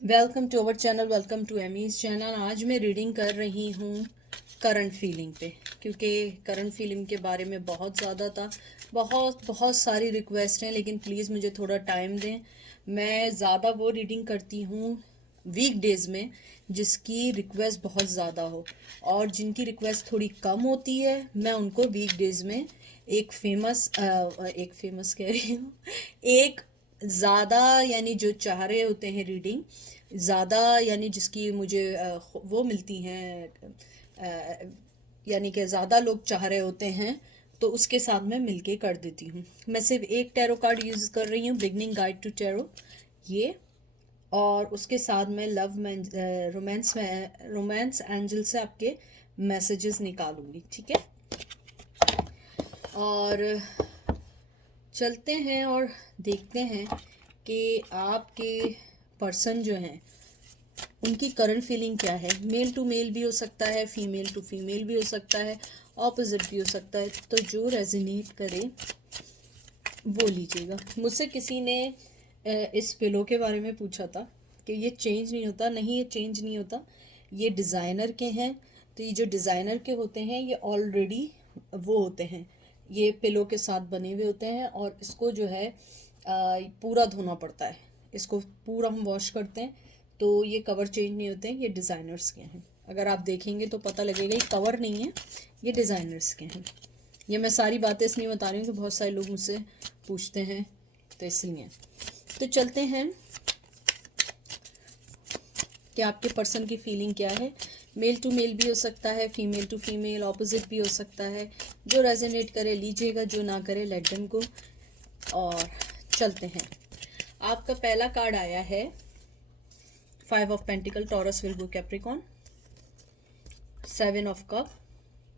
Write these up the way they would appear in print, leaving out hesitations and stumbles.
Welcome to our channel, welcome to Amy's channel. आज मैं reading कर रही हूँ करंट फीलिंग पे, क्योंकि करंट फीलिंग के बारे में बहुत ज़्यादा था, बहुत बहुत सारी रिक्वेस्ट हैं, लेकिन प्लीज़ मुझे थोड़ा टाइम दें। मैं ज़्यादा वो रीडिंग करती हूँ वीक डेज़ में जिसकी रिक्वेस्ट बहुत ज़्यादा हो, और जिनकी रिक्वेस्ट थोड़ी कम होती है मैं उनको वीक डेज़ में एक फेमस कह रही हूँ एक ज़्यादा, यानी जो चाह रहे होते हैं रीडिंग ज़्यादा, यानी जिसकी मुझे वो मिलती हैं, यानी कि ज़्यादा लोग चाह रहे होते हैं, तो उसके साथ मैं मिलके कर देती हूँ। मैं सिर्फ एक टैरो कार्ड यूज़ कर रही हूँ, बिगनिंग गाइड टू टैरो ये, और उसके साथ मैं रोमांस एंजल से आपके मैसेजेस निकालूंगी, ठीक है। और चलते हैं और देखते हैं कि आपके पर्सन जो हैं उनकी करंट फीलिंग क्या है। मेल टू मेल भी हो सकता है, फीमेल टू फीमेल भी हो सकता है, ऑपोजिट भी हो सकता है। तो जो रेजोनेट करे वो लीजिएगा। मुझसे किसी ने इस पिलो के बारे में पूछा था कि ये चेंज नहीं होता। नहीं, ये चेंज नहीं होता, ये डिज़ाइनर के हैं। तो ये जो डिज़ाइनर के होते हैं ये ऑलरेडी वो होते हैं, ये पिलो के साथ बने हुए होते हैं, और इसको जो है पूरा धोना पड़ता है। इसको पूरा हम वॉश करते हैं, तो ये कवर चेंज नहीं होते हैं, ये डिज़ाइनर्स के हैं। अगर आप देखेंगे तो पता लगेगा ये कवर नहीं है, ये डिज़ाइनर्स के हैं। ये मैं सारी बातें इसलिए बता रही हूँ कि बहुत सारे लोग मुझसे पूछते हैं, तो इसलिए। तो चलते हैं कि आपके पर्सन की फीलिंग क्या है। मेल टू मेल भी हो सकता है, फीमेल टू फीमेल, ऑपोजिट भी हो सकता है। जो रेजोनेट करे लीजिएगा, जो ना करे लेट देम गो। और चलते हैं। आपका पहला कार्ड आया है 5 of pentacles, Taurus Virgo Capricorn. 7 of cup,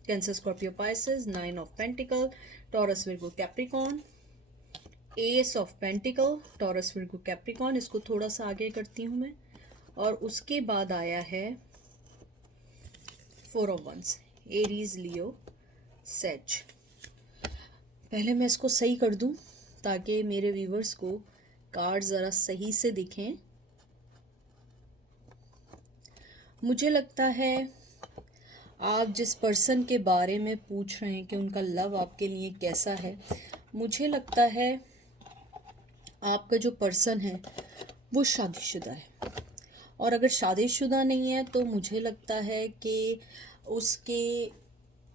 cancer Scorpio Pisces. 9 of pentacles, Taurus Virgo Capricorn. S of pentacles, Taurus Virgo Capricorn. इसको थोड़ा सा आगे करती हूँ मैं। और उसके बाद आया है 4 of wands, Aries, Leo, sage. पहले मैं इसको सही कर दूं ताकि मेरे व्यूवर्स को कार्ड ज़रा सही से दिखें। मुझे लगता है आप जिस पर्सन के बारे में पूछ रहे हैं कि उनका लव आपके लिए कैसा है, मुझे लगता है आपका जो पर्सन है वो शादीशुदा है। और अगर शादीशुदा नहीं है तो मुझे लगता है कि उसके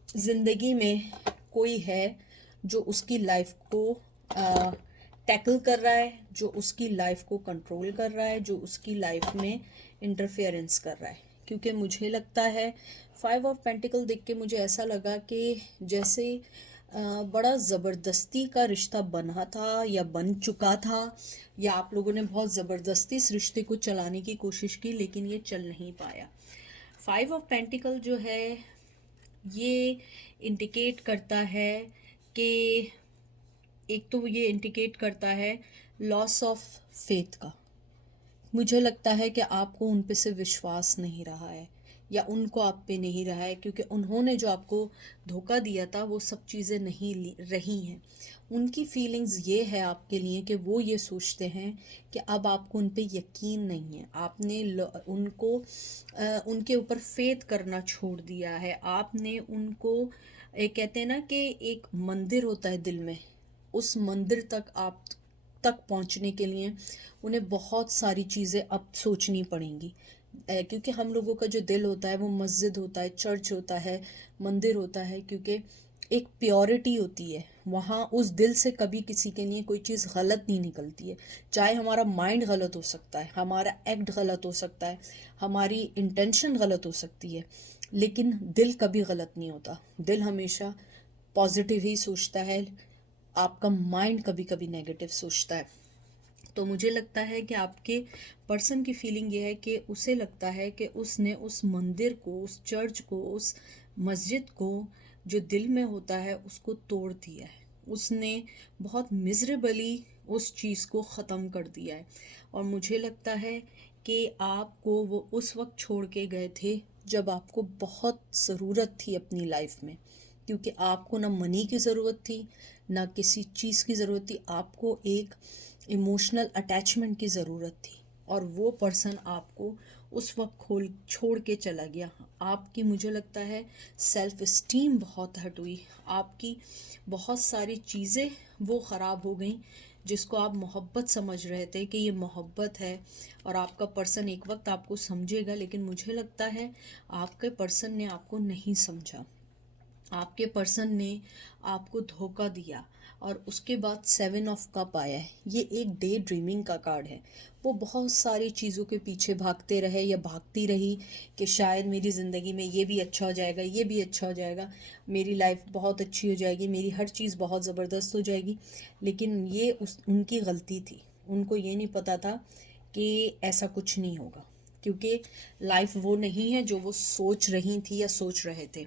ज़िंदगी में कोई है जो उसकी लाइफ को टैकल कर रहा है, जो उसकी लाइफ को कंट्रोल कर रहा है, जो उसकी लाइफ में इंटरफेरेंस कर रहा है। क्योंकि मुझे लगता है 5 ऑफ पेंटिकल देख के मुझे ऐसा लगा कि जैसे बड़ा ज़बरदस्ती का रिश्ता बना था या बन चुका था, या आप लोगों ने बहुत ज़बरदस्ती इस रिश्ते को चलाने की कोशिश की लेकिन ये चल नहीं पाया। 5 ऑफ पेंटिकल जो है ये इंडिकेट करता है कि एक तो ये इंडिकेट करता है लॉस ऑफ फेथ का। मुझे लगता है कि आपको उन पे से विश्वास नहीं रहा है, या उनको आप पे नहीं रहा है, क्योंकि उन्होंने जो आपको धोखा दिया था वो सब चीज़ें नहीं रही हैं। उनकी फीलिंग्स ये है आपके लिए कि वो ये सोचते हैं कि अब आपको उन पे यकीन नहीं है, आपने उनको उनके ऊपर फेथ करना छोड़ दिया है। आपने उनको एक कहते हैं ना कि एक मंदिर होता है दिल में, उस मंदिर तक आप तक पहुंचने के लिए उन्हें बहुत सारी चीज़ें अब सोचनी पड़ेंगी। क्योंकि हम लोगों का जो दिल होता है वो मस्जिद होता है, चर्च होता है, मंदिर होता है, क्योंकि एक प्योरिटी होती है वहाँ। उस दिल से कभी किसी के लिए कोई चीज़ गलत नहीं निकलती है। चाहे हमारा माइंड गलत हो सकता है, हमारा एक्ट गलत हो सकता है, हमारी इंटेंशन गलत हो सकती है, लेकिन दिल कभी गलत नहीं होता। दिल हमेशा पॉजिटिव ही सोचता है, आपका माइंड कभी कभी नेगेटिव सोचता है। तो मुझे लगता है कि आपके पर्सन की फीलिंग ये है कि उसे लगता है कि उसने उस मंदिर को, उस चर्च को, उस मस्जिद को जो दिल में होता है उसको तोड़ दिया है। उसने बहुत मिजरेबली उस चीज़ को ख़त्म कर दिया है। और मुझे लगता है कि आपको वो उस वक्त छोड़ के गए थे जब आपको बहुत ज़रूरत थी अपनी लाइफ में, क्योंकि आपको ना मनी की ज़रूरत थी, ना किसी चीज़ की ज़रूरत थी, आपको एक इमोशनल अटैचमेंट की ज़रूरत थी। और वो पर्सन आपको उस वक्त छोड़ के चला गया। आपकी मुझे लगता है सेल्फ इस्टीम बहुत हट हुई, आपकी बहुत सारी चीज़ें वो ख़राब हो गई जिसको आप मोहब्बत समझ रहे थे कि ये मोहब्बत है और आपका पर्सन एक वक्त आपको समझेगा, लेकिन मुझे लगता है आपके पर्सन ने आपको नहीं समझा। आपके पर्सन ने आपको धोखा दिया और उसके बाद 7 ऑफ कप आया है। ये एक डे ड्रीमिंग का कार्ड है। वो बहुत सारी चीज़ों के पीछे भागते रहे या भागती रही कि शायद मेरी ज़िंदगी में ये भी अच्छा हो जाएगा, ये भी अच्छा हो जाएगा, मेरी लाइफ बहुत अच्छी हो जाएगी, मेरी हर चीज़ बहुत ज़बरदस्त हो जाएगी। लेकिन ये उनकी गलती थी। उनको ये नहीं पता था कि ऐसा कुछ नहीं होगा, क्योंकि लाइफ वो नहीं है जो वो सोच रही थी या सोच रहे थे।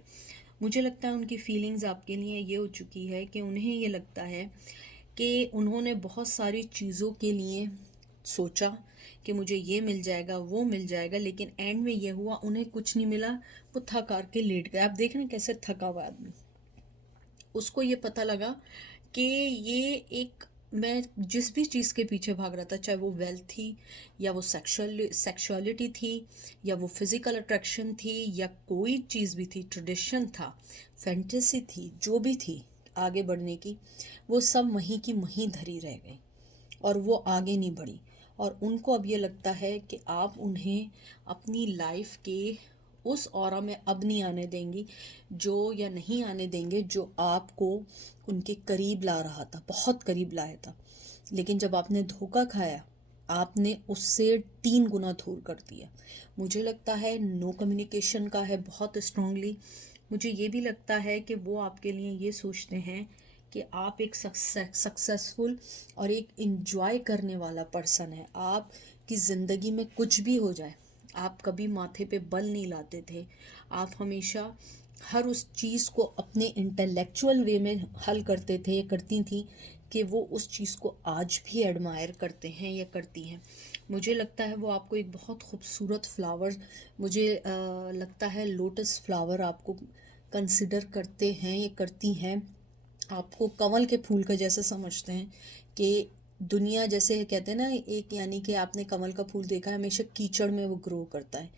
मुझे लगता है उनकी फीलिंग्स आपके लिए ये हो चुकी है कि उन्हें ये लगता है कि उन्होंने बहुत सारी चीज़ों के लिए सोचा कि मुझे ये मिल जाएगा, वो मिल जाएगा, लेकिन एंड में ये हुआ उन्हें कुछ नहीं मिला। वो थक हार के लेट गए। आप देख रहे हैं कैसे थका हुआ आदमी। उसको ये पता लगा कि ये एक, मैं जिस भी चीज़ के पीछे भाग रहा था, चाहे वो वेल्थ थी या वो सेक्सुअलिटी थी या वो फिज़िकल अट्रैक्शन थी या कोई चीज़ भी थी, ट्रेडिशन था, फैंटेसी थी, जो भी थी आगे बढ़ने की, वो सब वहीं की वहीं धरी रह गई और वो आगे नहीं बढ़ी। और उनको अब ये लगता है कि आप उन्हें अपनी लाइफ के उस ऑरा में अब नहीं आने देंगी जो, या नहीं आने देंगे जो आपको उनके करीब ला रहा था, बहुत करीब लाया था। लेकिन जब आपने धोखा खाया, आपने उससे 3 गुना दूर कर दिया। मुझे लगता है नो कम्युनिकेशन का है बहुत स्ट्रांगली। मुझे ये भी लगता है कि वो आपके लिए ये सोचते हैं कि आप एक सक्सेसफुल और एक इंजॉय करने वाला पर्सन है। आपकी ज़िंदगी में कुछ भी हो जाए, आप कभी माथे पे बल नहीं लाते थे। आप हमेशा हर उस चीज़ को अपने इंटेलेक्चुअल वे में हल करते थे, करती थी, कि वो उस चीज़ को आज भी एडमायर करते हैं या करती हैं। मुझे लगता है वो आपको एक बहुत खूबसूरत फ्लावर, मुझे लगता है लोटस फ्लावर आपको कंसिडर करते हैं या करती हैं। आपको कमल के फूल का जैसे समझते हैं कि दुनिया, जैसे कहते हैं ना एक, यानी कि आपने कमल का फूल देखा है हमेशा कीचड़ में वो ग्रो करता है,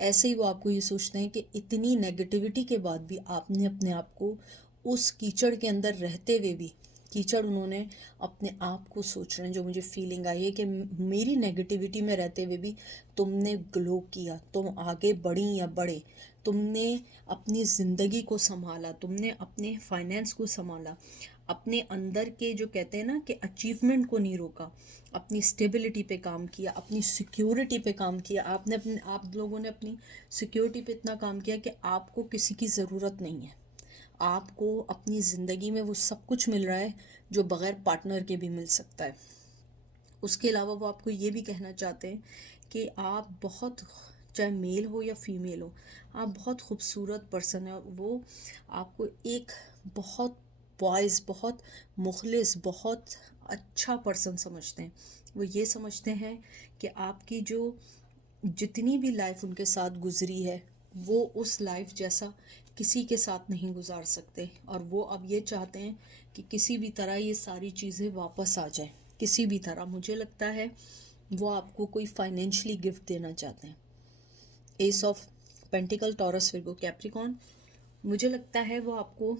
ऐसे ही वो आपको ये सोचते हैं कि इतनी नेगेटिविटी के बाद भी आपने अपने आप को उस कीचड़ के अंदर रहते हुए भी, कीचड़ उन्होंने अपने आप को सोच रहे हैं। जो मुझे फीलिंग आई है कि मेरी नेगेटिविटी में रहते हुए भी तुमने ग्लो किया, तुम आगे बढ़ी या बढ़े, तुमने अपनी ज़िंदगी को संभाला, तुमने अपने फाइनेंस को संभाला, अपने अंदर के जो कहते हैं ना कि अचीवमेंट को नहीं रोका, अपनी स्टेबिलिटी पे काम किया, अपनी सिक्योरिटी पे काम किया। आप लोगों ने अपनी सिक्योरिटी पे इतना काम किया कि आपको किसी की ज़रूरत नहीं है। आपको अपनी ज़िंदगी में वो सब कुछ मिल रहा है जो बग़ैर पार्टनर के भी मिल सकता है। उसके अलावा वो आपको ये भी कहना चाहते हैं कि आप बहुत, चाहे मेल हो या फीमेल हो, आप बहुत खूबसूरत पर्सन है। और वो आपको एक बहुत बॉयज़, बहुत मुखलिस, बहुत अच्छा पर्सन समझते हैं। वो ये समझते हैं कि आपकी जो जितनी भी लाइफ उनके साथ गुजरी है, वो उस लाइफ जैसा किसी के साथ नहीं गुजार सकते। और वो अब ये चाहते हैं कि किसी भी तरह ये सारी चीज़ें वापस आ जाए, किसी भी तरह। मुझे लगता है वो आपको कोई फाइनेंशियली गिफ्ट देना चाहते हैं। S of pentacles, Taurus, Virgo, Capricorn. मुझे लगता है वो आपको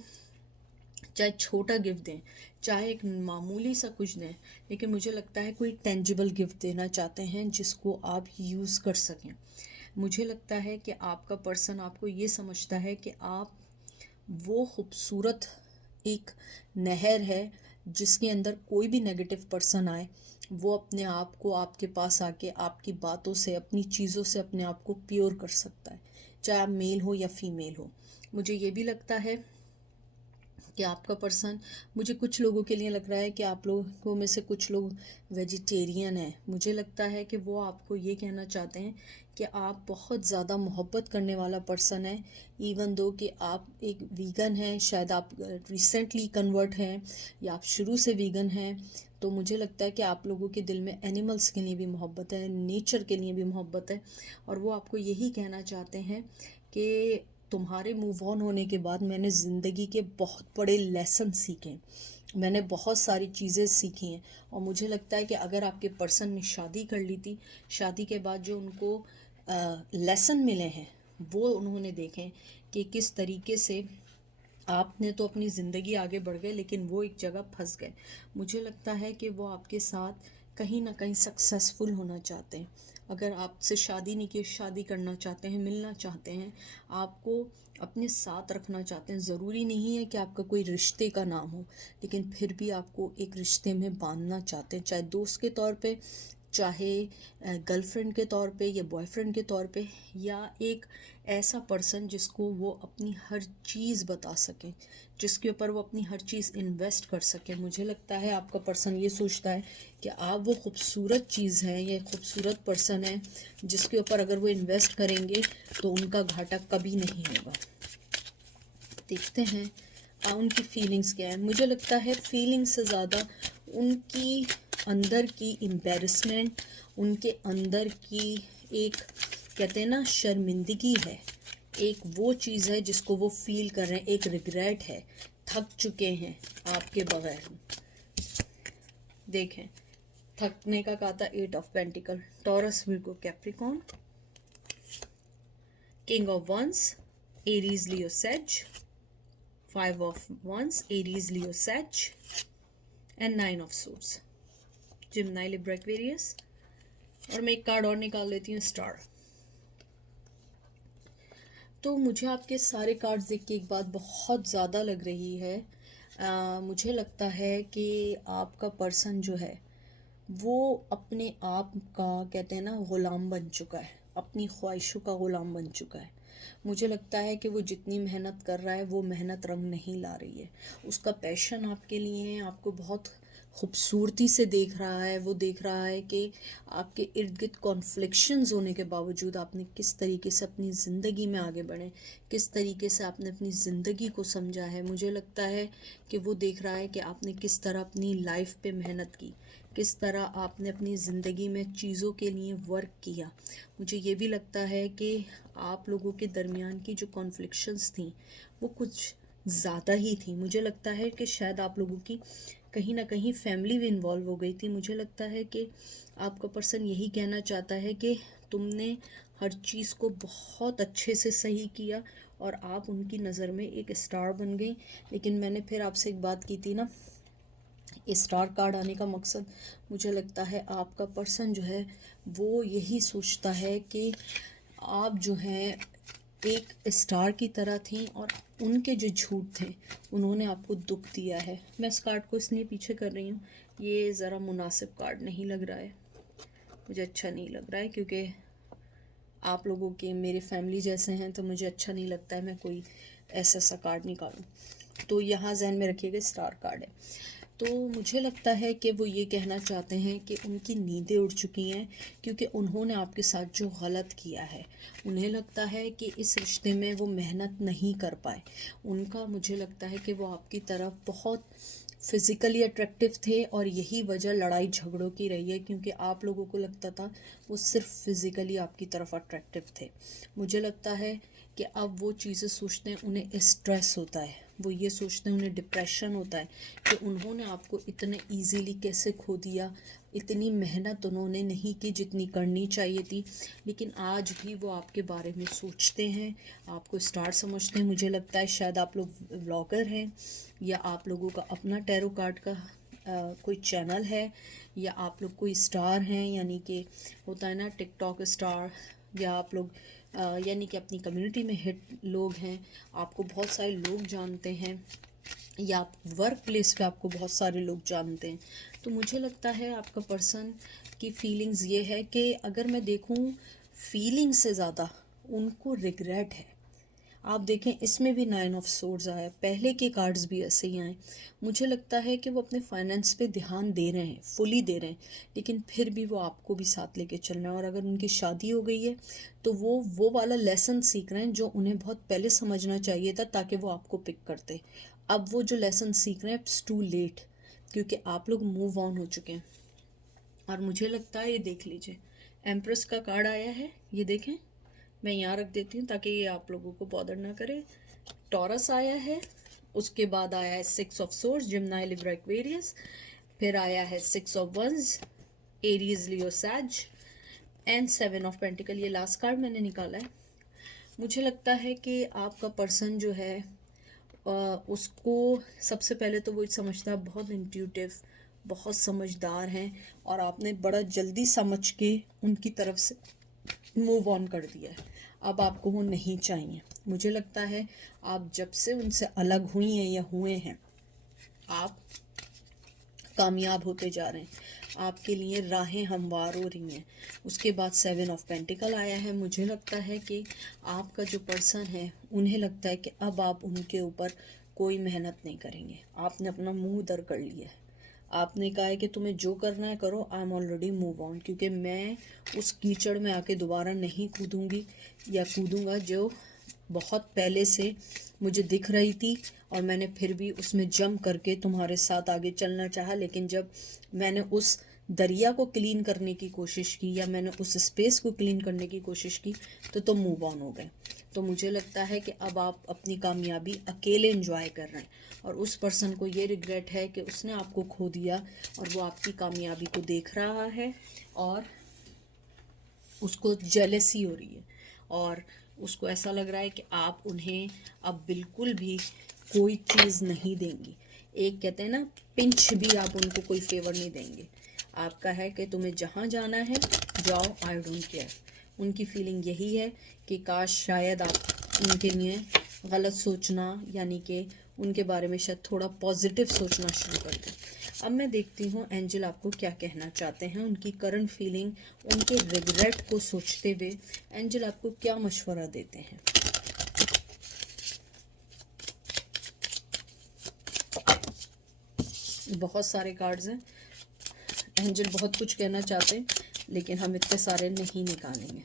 चाहे छोटा गिफ्ट दें, चाहे एक मामूली सा कुछ दें, लेकिन मुझे लगता है कोई टेंजिबल गिफ्ट देना चाहते हैं जिसको आप यूज़ कर सकें। मुझे लगता है कि आपका पर्सन आपको ये समझता है कि आप वो खूबसूरत एक नहर है जिसके अंदर कोई भी नेगेटिव पर्सन आए, वो अपने आप को आपके पास आके आपकी बातों से, अपनी चीज़ों से अपने आप को प्योर कर सकता है, चाहे आप मेल हो या फीमेल हो। मुझे ये भी लगता है कि आपका पर्सन, मुझे कुछ लोगों के लिए लग रहा है कि आप लोगों में से कुछ लोग वेजिटेरियन हैं। मुझे लगता है कि वो आपको ये कहना चाहते हैं कि आप बहुत ज़्यादा मोहब्बत करने वाला पर्सन है, इवन दो कि आप एक वीगन हैं, शायद आप रिसेंटली कन्वर्ट हैं या आप शुरू से वीगन हैं। तो मुझे लगता है कि आप लोगों के दिल में एनिमल्स के लिए भी मोहब्बत है, नेचर के लिए भी मोहब्बत है। और वो आपको यही कहना चाहते हैं कि तुम्हारे मूव ऑन होने के बाद मैंने ज़िंदगी के बहुत बड़े लेसन सीखे हैं, मैंने बहुत सारी चीज़ें सीखी हैं। और मुझे लगता है कि अगर आपके पर्सन ने शादी कर ली थी, शादी के बाद जो उनको लेसन मिले हैं वो उन्होंने देखे कि किस तरीके से आपने तो अपनी ज़िंदगी आगे बढ़ गए लेकिन वो एक जगह फंस गए। मुझे लगता है कि वो आपके साथ कहीं ना कहीं सक्सेसफुल होना चाहते हैं। अगर आपसे शादी नहीं की, शादी करना चाहते हैं, मिलना चाहते हैं, आपको अपने साथ रखना चाहते हैं। ज़रूरी नहीं है कि आपका कोई रिश्ते का नाम हो, लेकिन फिर भी आपको एक रिश्ते में बांधना चाहते हैं, चाहे दोस्त के तौर पे, चाहे गर्लफ्रेंड के तौर पे या बॉयफ्रेंड के तौर पे, या एक ऐसा पर्सन जिसको वो अपनी हर चीज़ बता सकें, जिसके ऊपर वो अपनी हर चीज़ इन्वेस्ट कर सकें। मुझे लगता है आपका पर्सन ये सोचता है कि आप वो खूबसूरत चीज़ हैं, ये खूबसूरत पर्सन है जिसके ऊपर अगर वो इन्वेस्ट करेंगे तो उनका घाटा कभी नहीं होगा। देखते हैं उनकी फीलिंग्स क्या है। मुझे लगता है फीलिंग्स से ज़्यादा उनकी अंदर की एम्बैरेसमेंट, उनके अंदर की एक, कहते हैं ना, शर्मिंदगी है, एक वो चीज़ है जिसको वो फील कर रहे हैं, एक रिग्रेट है, थक चुके हैं आपके बगैर। देखें, थकने का कहा था 8 of pentacles, Taurus, Virgo, Capricorn, king of wands, Aries, Leo, Sag, 5 of wands, Aries, Leo, Sag, and 9 of swords, Gemini, Libra, Aquarius. और मैं एक कार्ड और निकाल लेती हूँ, स्टार। तो मुझे आपके सारे कार्ड्स देख के एक बात बहुत ज़्यादा लग रही है। मुझे लगता है कि आपका पर्सन जो है वो अपने आप का, कहते हैं ना, ग़ुलाम बन चुका है, अपनी ख्वाहिशों का ग़ुलाम बन चुका है। मुझे लगता है कि वो जितनी मेहनत कर रहा है वो मेहनत रंग नहीं ला रही है। उसका पैशन आपके लिए है, आपको बहुत खूबसूरती से देख रहा है। वो देख रहा है कि आपके इर्द गिर्द कॉन्फ्लिक्शंस होने के बावजूद आपने किस तरीके से अपनी ज़िंदगी में आगे बढ़े, किस तरीके से आपने अपनी ज़िंदगी को समझा है। मुझे लगता है कि वो देख रहा है कि आपने किस तरह अपनी लाइफ पे मेहनत की, किस तरह आपने अपनी ज़िंदगी में चीज़ों के लिए वर्क किया। मुझे ये भी लगता है कि आप लोगों के दरमियान की जो कॉन्फ्लिक्शंस थी वो कुछ ज़्यादा ही थी। मुझे लगता है कि शायद आप लोगों की कहीं ना कहीं फैमिली भी इन्वॉल्व हो गई थी। मुझे लगता है कि आपका पर्सन यही कहना चाहता है कि तुमने हर चीज़ को बहुत अच्छे से सही किया और आप उनकी नज़र में एक स्टार बन गई। लेकिन मैंने फिर आपसे एक बात की थी ना, स्टार कार्ड आने का मकसद, मुझे लगता है आपका पर्सन जो है वो यही सोचता है कि आप जो हैं एक स्टार की तरह थी और उनके जो झूठ थे उन्होंने आपको दुख दिया है। मैं इस कार्ड को इसलिए पीछे कर रही हूँ, ये ज़रा मुनासिब कार्ड नहीं लग रहा है, मुझे अच्छा नहीं लग रहा है, क्योंकि आप लोगों के मेरे फैमिली जैसे हैं तो मुझे अच्छा नहीं लगता है मैं कोई ऐसा सा कार्ड निकालूं। तो यहाँ जहन में रखिएगा स्टार कार्ड है। तो मुझे लगता है कि वो ये कहना चाहते हैं कि उनकी नींदें उड़ चुकी हैं, क्योंकि उन्होंने आपके साथ जो गलत किया है, उन्हें लगता है कि इस रिश्ते में वो मेहनत नहीं कर पाए। उनका, मुझे लगता है कि वो आपकी तरफ बहुत फिज़िकली अट्रैक्टिव थे और यही वजह लड़ाई झगड़ों की रही है, क्योंकि आप लोगों को लगता था वो सिर्फ फिज़िकली आपकी तरफ अट्रैक्टिव थे। मुझे लगता है कि अब वो चीज़ें सोचते हैं, उन्हें स्ट्रेस होता है, वो ये सोचते हैं, उन्हें डिप्रेशन होता है कि उन्होंने आपको इतने इजीली कैसे खो दिया, इतनी मेहनत उन्होंने नहीं की जितनी करनी चाहिए थी। लेकिन आज भी वो आपके बारे में सोचते हैं, आपको स्टार समझते हैं। मुझे लगता है शायद आप लोग व्लॉगर हैं, या आप लोगों का अपना टैरो कार्ड का कोई चैनल है, या आप लोग कोई स्टार हैं, यानी कि होता है ना टिकटॉक स्टार, या आप लोग यानी कि अपनी कम्युनिटी में हिट लोग हैं, आपको बहुत सारे लोग जानते हैं, या आप वर्क प्लेस पे आपको बहुत सारे लोग जानते हैं। तो मुझे लगता है आपका पर्सन की फीलिंग्स ये है कि अगर मैं देखूं, फीलिंग से ज़्यादा उनको रिग्रेट है। आप देखें इसमें भी 9 ऑफ सोर्ड्स आया, पहले के कार्ड्स भी ऐसे ही आए। मुझे लगता है कि वो अपने फाइनेंस पे ध्यान दे रहे हैं, फुली दे रहे हैं, लेकिन फिर भी वो आपको भी साथ लेके चल रहे हैं। और अगर उनकी शादी हो गई है तो वो वाला लेसन सीख रहे हैं जो उन्हें बहुत पहले समझना चाहिए था, ताकि वो आपको पिक करते। अब वो जो लेसन सीख रहे हैं इट्स टू लेट, क्योंकि आप लोग मूव ऑन हो चुके हैं। और मुझे लगता है, ये देख लीजिए, एम्प्रेस का कार्ड आया है, ये देखें, मैं यहाँ रख देती हूँ ताकि ये आप लोगों को बॉदर ना करे। टॉरस आया है, उसके बाद आया है 6 of swords, Gemini, Libra, Aquarius, फिर आया है 6 of wands, Aries, Leo, Sag, and 7 of pentacles. ये लास्ट कार्ड मैंने निकाला है। मुझे लगता है कि आपका पर्सन जो है उसको सबसे पहले तो वो समझता है बहुत इंट्यूटिव, बहुत समझदार हैं, और आपने बड़ा जल्दी समझ के उनकी तरफ से मूव ऑन कर दिया है। अब आपको वो नहीं चाहिए। मुझे लगता है आप जब से उनसे अलग हुई हैं या हुए हैं, आप कामयाब होते जा रहे हैं, आपके लिए राहें हमवार हो रही हैं। उसके बाद 7 ऑफ पेंटिकल आया है। मुझे लगता है कि आपका जो पर्सन है, उन्हें लगता है कि अब आप उनके ऊपर कोई मेहनत नहीं करेंगे। आपने अपना मुंह दर कर लिया है। आपने कहा है कि तुम्हें जो करना है करो, I am already move on, क्योंकि मैं उस कीचड़ में आके दोबारा नहीं कूदूंगी या कूदूंगा जो बहुत पहले से मुझे दिख रही थी, और मैंने फिर भी उसमें जंप करके तुम्हारे साथ आगे चलना चाहा। लेकिन जब मैंने उस दरिया को क्लीन करने की कोशिश की या मैंने उस स्पेस को क्लीन करने की कोशिश की तो तुम मूव ऑन हो गए। तो मुझे लगता है कि अब आप अपनी कामयाबी अकेले एंजॉय कर रहे हैं, और उस पर्सन को ये रिग्रेट है कि उसने आपको खो दिया, और वो आपकी कामयाबी को देख रहा है और उसको जेलसी हो रही है, और उसको ऐसा लग रहा है कि आप उन्हें अब बिल्कुल भी कोई चीज़ नहीं देंगी। एक कहते हैं ना, पिंच भी आप उनको कोई फेवर नहीं देंगे। आपका है कि तुम्हें जहाँ जाना है जाओ, आई डोंट केयर। उनकी फीलिंग यही है कि काश शायद आप उनके लिए गलत सोचना, यानी कि उनके बारे में शायद थोड़ा पॉजिटिव सोचना शुरू कर दें। अब मैं देखती हूँ एंजल आपको क्या कहना चाहते हैं, उनकी करंट फीलिंग, उनके रिग्रेट को सोचते हुए एंजल आपको क्या मशवरा देते हैं। बहुत सारे कार्ड्स हैं, एंजल बहुत कुछ कहना चाहते हैं, लेकिन हम इतने सारे नहीं निकालेंगे।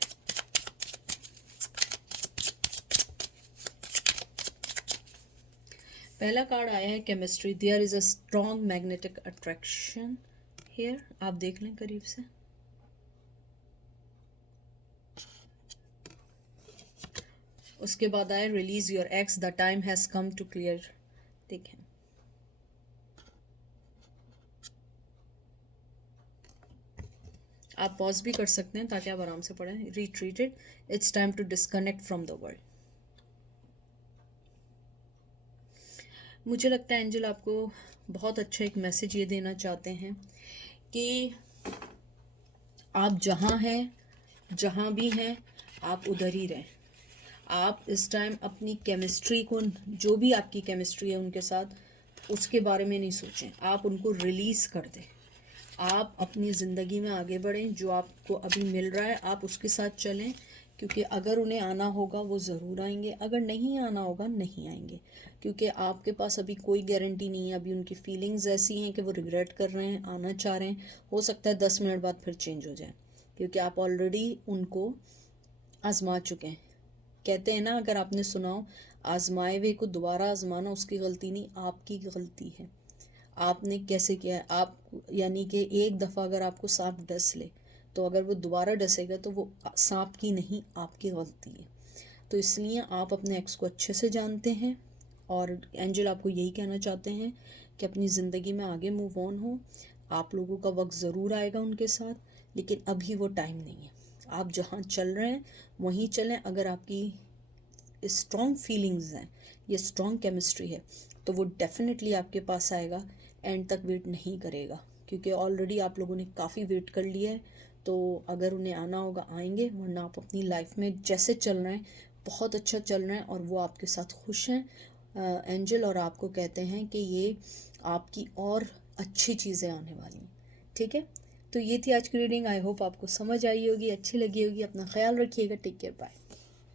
पहला कार्ड आया है chemistry. There is a strong magnetic attraction here. आप देख लें करीब से। उसके बाद आया release your ex, the time has come to clear. देखें, आप पॉज भी कर सकते हैं ताकि आप आराम से पढ़ें। Retreated, it's time to disconnect from the world. मुझे लगता है एंजल आपको बहुत अच्छा एक मैसेज ये देना चाहते हैं कि आप जहाँ हैं, जहाँ भी हैं, आप उधर ही रहें। आप इस टाइम अपनी केमिस्ट्री को, जो भी आपकी केमिस्ट्री है उनके साथ, उसके बारे में नहीं सोचें। आप उनको रिलीज़ कर दें। आप अपनी ज़िंदगी में आगे बढ़ें। जो आपको अभी मिल रहा है आप उसके साथ चलें, क्योंकि अगर उन्हें आना होगा वो ज़रूर आएंगे, अगर नहीं आना होगा नहीं आएंगे, क्योंकि आपके पास अभी कोई गारंटी नहीं है। अभी उनकी फीलिंग्स ऐसी हैं कि वो रिग्रेट कर रहे हैं, आना चाह रहे हैं। हो सकता है 10 मिनट बाद फिर चेंज हो जाए, क्योंकि आप ऑलरेडी उनको आजमा चुके हैं। कहते हैं ना, अगर आपने सुना हो, आजमाए हुए को दोबारा आजमाना उसकी गलती नहीं, आपकी गलती है। आपने कैसे किया है आप, यानी कि एक दफ़ा अगर आपको सांप डस ले तो अगर वो दोबारा डसेगा तो वो सांप की नहीं, आपकी गलती है। तो इसलिए आप अपने एक्स को अच्छे से जानते हैं, और एंजल आपको यही कहना चाहते हैं कि अपनी ज़िंदगी में आगे मूव ऑन हो। आप लोगों का वक्त ज़रूर आएगा उनके साथ, लेकिन अभी वो टाइम नहीं है। आप जहाँ चल रहे हैं वहीं चलें। अगर आपकी स्ट्रॉन्ग फीलिंग्स हैं, ये स्ट्रॉन्ग केमिस्ट्री है, तो वो डेफिनेटली आपके पास आएगा। एंड तक वेट नहीं करेगा, क्योंकि ऑलरेडी आप लोगों ने काफ़ी वेट कर लिया है। तो अगर उन्हें आना होगा आएंगे, वरना आप अपनी लाइफ में जैसे चल रहे हैं बहुत अच्छा चल रहे हैं, और वो आपके साथ खुश हैं एंजल, और आपको कहते हैं कि ये आपकी और अच्छी चीज़ें आने वाली हैं। ठीक है, तो ये थी आज की रीडिंग। आई होप आपको समझ आई होगी, अच्छी लगी होगी। अपना ख्याल रखिएगा। Take care, bye.